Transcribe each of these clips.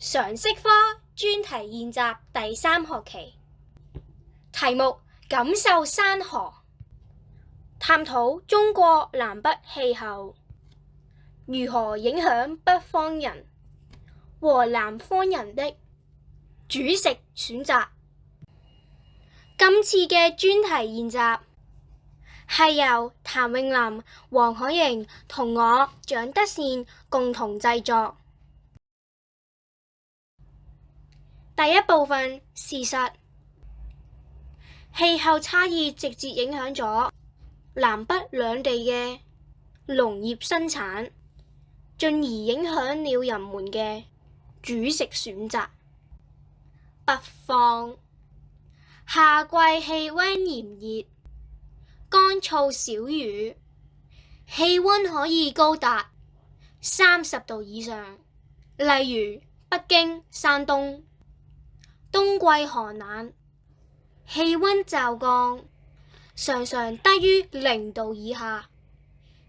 常識科專題研習第3學期，題目感受山河，探討中國南北氣候如何影響北方人和南方人的煮食選擇。今次嘅專題研習係由譚詠琳、黃海瑩同我蔣德善共同製作。第一部分，事實。氣候差異直接影響咗南北兩地嘅農業生產，進而影響了人們嘅煮食選擇。北方夏季氣溫炎熱，乾燥少雨，氣溫可以高達30度以上，例如北京、山東。冬季寒冷，氣溫驟降，常常低於0度以下，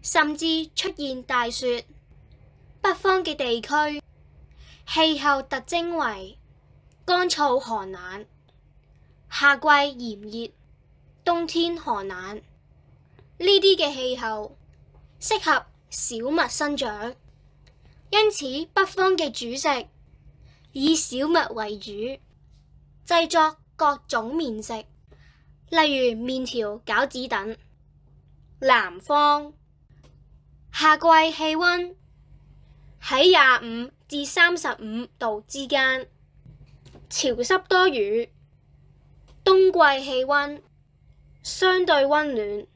甚至出現大雪。北方嘅地區氣候特徵為乾燥寒冷，夏季炎熱，冬天寒冷。呢啲嘅氣候適合小麥生長，因此北方嘅主食以小麥為主，製作各種麵食，例如麵條、餃子等。南方夏季氣溫喺25至35度之間，潮濕多雨。冬季氣溫相對溫暖，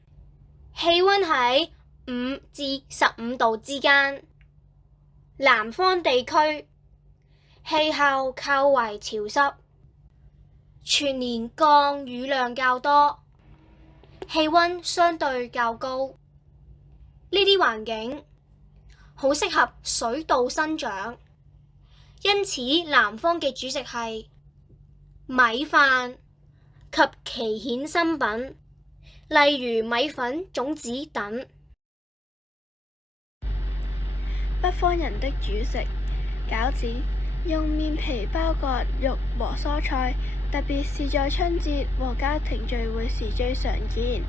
氣溫喺5至15度之間。南方地區氣候較為潮濕，全年降雨量較多，氣溫相對較高。呢啲環境好適合水稻生長，因此南方嘅主食係米飯及其衍生品，例如米粉、粽子等。北方人的主食，餃子，用麵皮包割肉和蔬菜，特別是在春節和家庭聚會時最常見。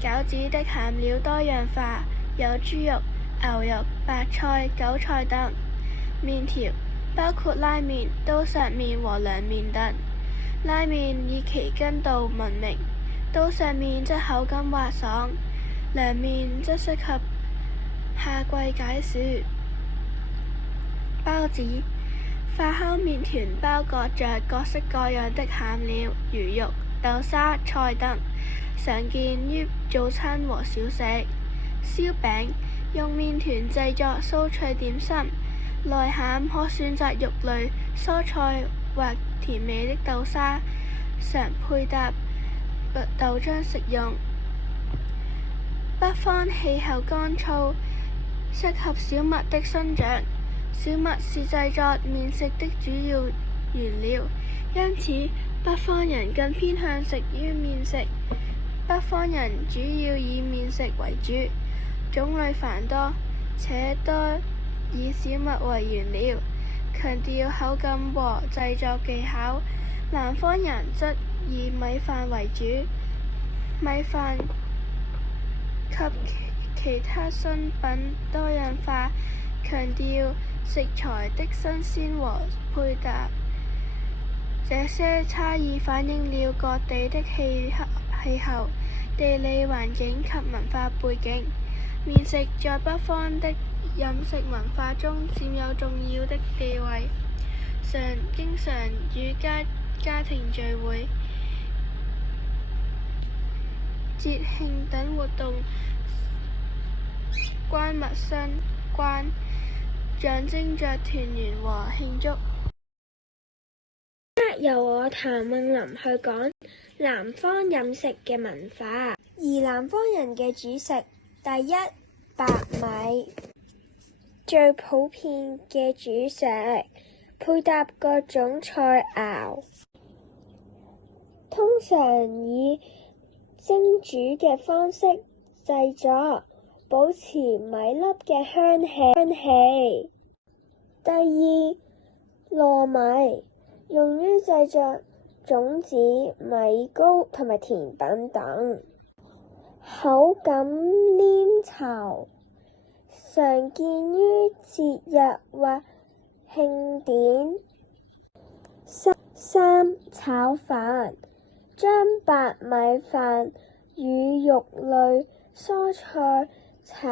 餃子的餡料多樣化，有豬肉、牛肉、白菜、韭菜等。麵條包括拉麵、刀削麵和涼麵等。拉麵以其筋道聞名，刀削麵則口感滑爽，涼麵則適合夏季解暑。包子，發酵麵團包裹着各式各樣的餡料，魚肉、豆沙、菜等，常見於早餐和小食。燒餅，用麵團製作酥脆點心，內餡可選擇肉類、蔬菜或甜美的豆沙，常配搭豆漿食用。北方氣候乾燥，適合小麥的生長。小麥是製作麵食的主要原料，因此北方人更偏向食於麵食。北方人主要以麵食為主，種類繁多，且多以小麥為原料，強調口感和製作技巧。南方人則以米飯為主，米飯及其他商品多樣化，強調食材的新鮮和配搭。這些差異反映了各地的氣候、地理環境及文化背景。麵食在北方的飲食文化中佔有重要的地位，經常與家庭聚會、節慶等活動關密相關，象徵着團圓和慶祝。由我譚詠琳去講南方飲食嘅文化，而南方人嘅主食，第一，白米，最普遍嘅主食，配搭各種菜肴，通常以蒸煮嘅方式製作，保持米粒嘅香氣。第二，糯米用於製作粽子、米糕同埋甜品等。口感黏稠，常見於節日或慶典。三、炒飯將白米飯與肉類、蔬菜炒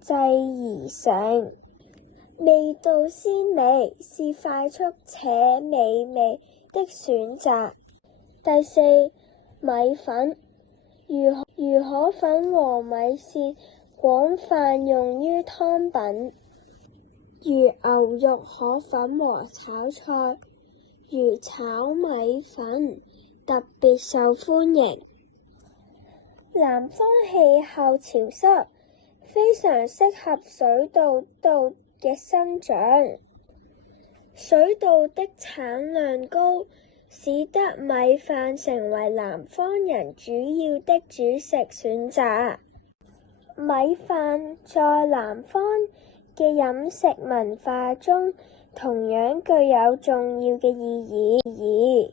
製而成，味道鮮美，是快速且美味的選擇。第四，米粉。魚河粉和米線廣泛用於湯品，如牛肉河粉和炒菜，如炒米粉特別受歡迎。南方氣候潮濕，非常適合水稻嘅生長。水稻的產量高，使得米飯成為南方人主要的主食選擇。米飯在南方嘅飲食文化中同樣具有重要嘅意義，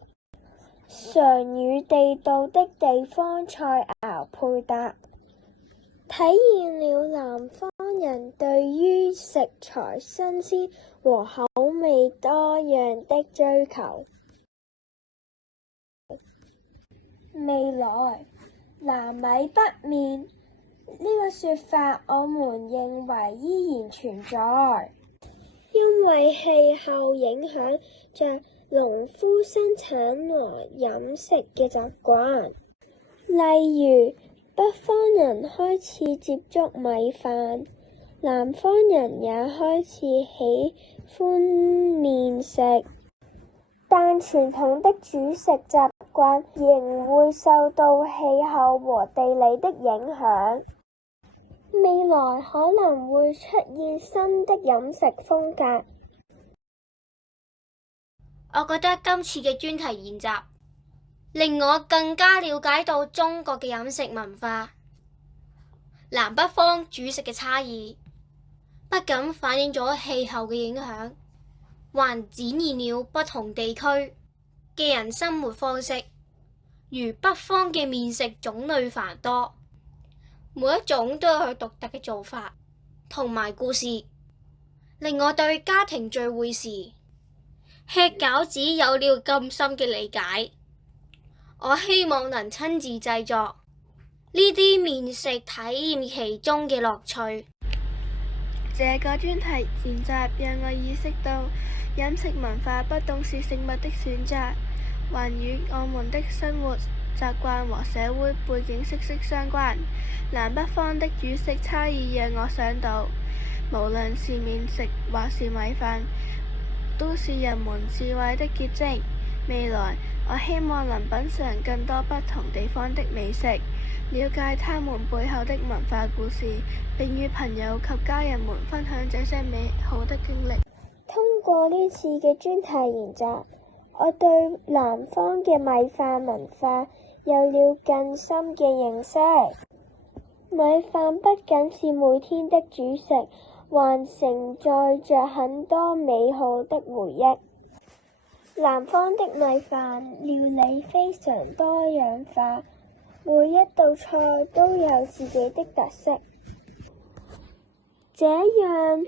常與地道的地方菜肴配搭，體現了南方人對於食材新鮮和口味多樣的追求。未來南米北面呢個說法，我們認為依然存在，因為氣候影響着農夫生產和飲食嘅習慣。例如，北方人開始接觸米飯，南方人也開始喜歡麵食，但傳統的主食習慣仍會受到氣候和地理的影響。未來可能會出現新的飲食風格。我覺得今次嘅專題研習令我更加了解到中國嘅飲食文化，南北方主食嘅差異，不僅反映咗氣候嘅影響，還展現了不同地區嘅人生活方式。如北方嘅麵食種類繁多，每一種都有佢獨特嘅做法同埋故事，令我對家庭聚會時吃餃子有了更深嘅理解。我希望能親自製作呢啲麵食，體驗其中嘅樂趣。這個專題研習讓我意識到飲食文化不動是食物的選擇，還與我們的生活習慣和社會背景息息相關。南北方的主食差異讓我想到，無論是麵食或是米飯，都是人們智慧的結晶。未來我希望能品嚐更多不同地方的美食，了解他們背後的文化故事，並與朋友及家人們分享這些美好的經歷。通過呢次嘅專題研習，我對南方嘅米飯文化有了更深嘅認識。米飯不僅是每天的主食，還承載着很多美好的回憶。南方的米飯料理非常多樣化，每一道菜都有自己的特色，這讓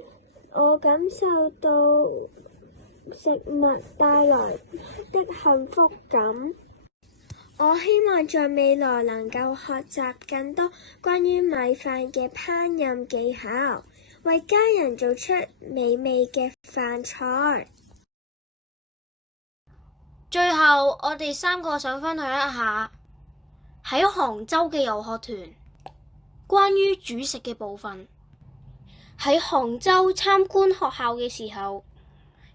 我感受到食物帶來的幸福感。我希望在未來能夠學習更多關於米飯嘅烹飪技巧，為家人做出美味嘅飯菜。最後，我哋三個想分享一下喺杭州嘅遊學團關於煮食嘅部分。喺杭州參觀學校嘅時候，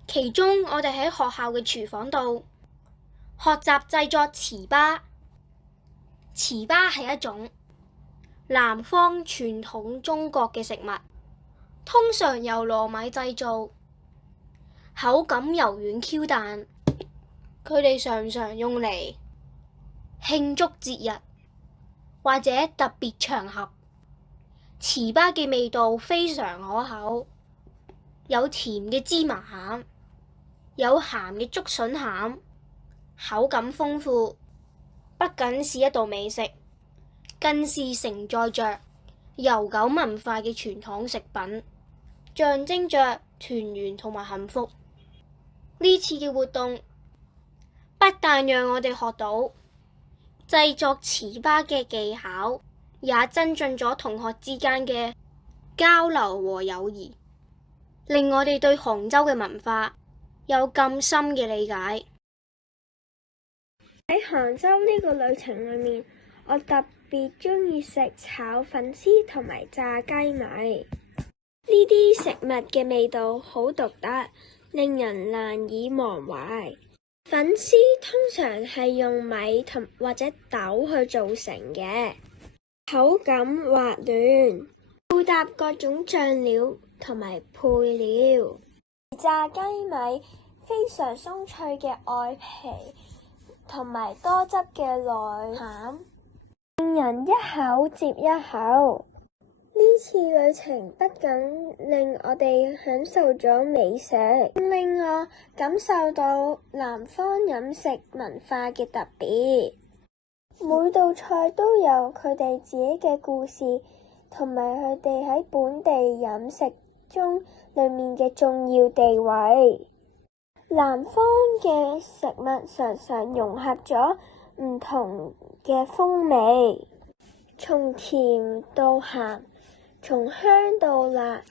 其中我哋喺學校嘅廚房度學習製作糍粑。糍粑係一種南方傳統中國嘅食物，通常由糯米製造，口感柔軟 Q 彈。佢哋常常用嚟慶祝節日或者特別場合。糍粑嘅味道非常可口，有甜嘅芝麻餡，有鹹嘅竹筍餡，口感豐富，不僅是一道美食，更是承載着悠久文化嘅傳統食品，象徵着團圓同埋幸福。呢次嘅活動不但讓我哋學到製作糍粑嘅技巧，也增進咗同學之間嘅交流和友誼，令我哋對杭州嘅文化有更深嘅理解。喺杭州呢個旅程裏面，我特別鍾意食炒粉絲同埋炸雞米，呢啲食物嘅味道好獨特，令人難以忘懷。粉絲通常係用米同或者豆去做成嘅，口感滑嫩，配搭各種醬料同埋配料。炸雞米非常鬆脆嘅外皮同埋多汁嘅內餡，令人一口接一口。呢次旅程不僅令我哋享受咗美食，令我感受到南方飲食文化嘅特別。每道菜都有佢哋自己嘅故事，同埋佢哋喺本地飲食中裏面嘅重要地位。南方嘅食物常常融合咗唔同嘅風味，從甜到鹹，從香到辣，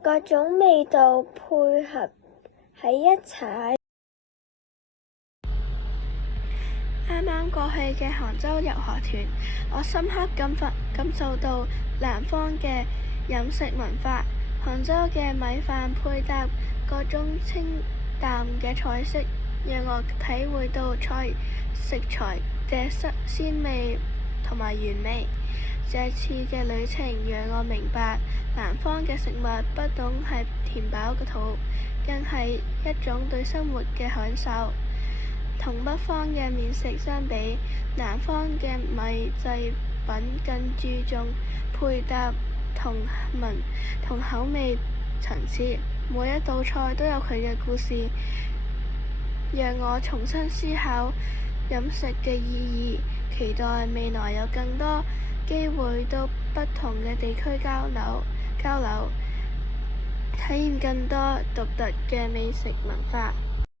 各種味道配合喺一齊。啱啱過去嘅杭州遊學團，我深刻感受到南方嘅飲食文化。杭州嘅米飯配搭各種清淡嘅菜式，讓我體會到食材嘅鮮味同埋原味。這次嘅旅程讓我明白，南方嘅食物不懂係填飽個肚，更係一種對生活嘅享受。同北方嘅麵食相比，南方嘅米製品更注重配搭同口味層次，每一道菜都有佢嘅故事，讓我重新思考飲食嘅意義，期待未來有更多機會到不同嘅地區交流，體驗更多獨特嘅美食文化。